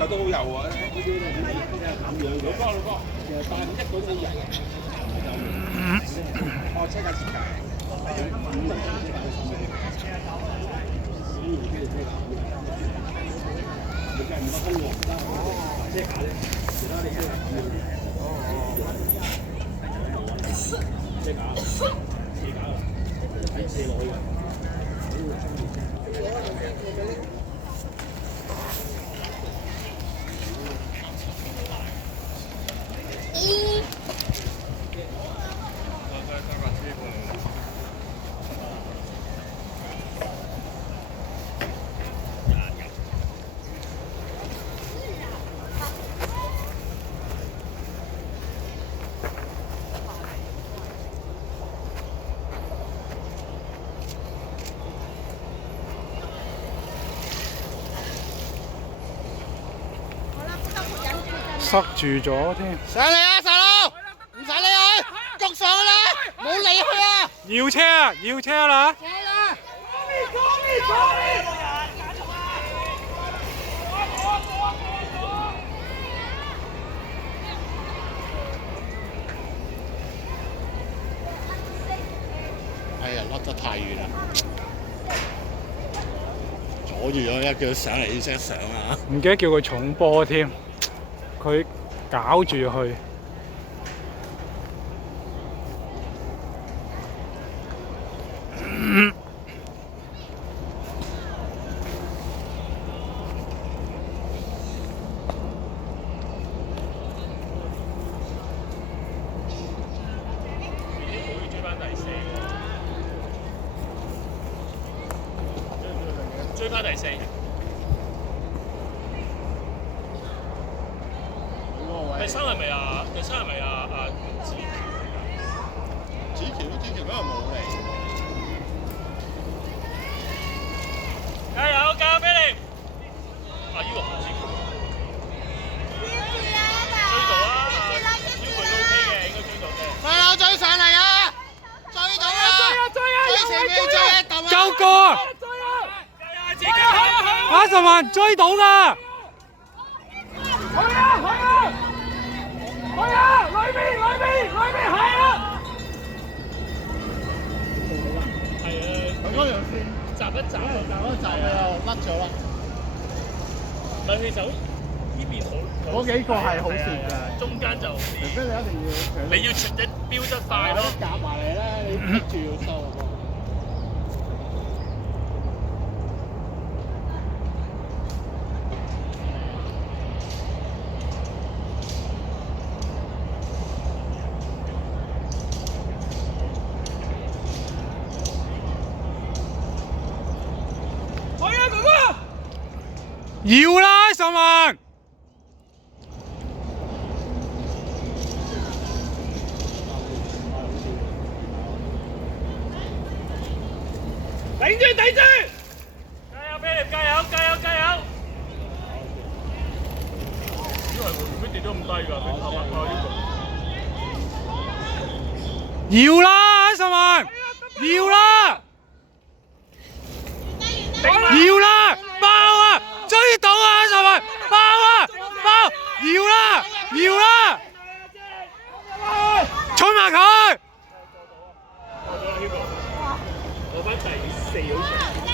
就都好幼啊！嗰啲咁樣嘅。老哥，其實8.1嗰隻人。哦，車架設計。車架咧，其他你車架咁樣。車架，睇斜落去㗎。塞住咗添。上嚟啊，細佬！唔使理佢，焗上去啦，冇理佢啊！要車啊！要車啦！哎呀，甩得太遠啦！阻住咗，一叫佢上嚟要識上啊！唔記得叫佢重波添，佢搞住佢。追翻第四。第三係咪啊？第三係咪啊？子喬嗰個冇嚟。加油！加油俾你！啊，呢個唔知佢。追到啊！腰佢都 OK 嘅，應該追到嘅。細佬追上嚟啊！追到啦！追前面追一揼啊！夠過！80萬追到㗎！裏邊係啊！佢嗰條線閘一閘又甩咗啦。但係就呢邊好，嗰幾個係好線㗎，中間就除非你一定要你要全隻飆得快咯。夾埋嚟咧，你逼住要收喎。要啦，10萬！頂住！加油，俾你加油！因為佢跌咗咁低㗎，要啦，10萬！要啦！要啦！爆啊！追到啊！10萬！爆啊！爆！要啦！衝埋佢！攞翻第4好似。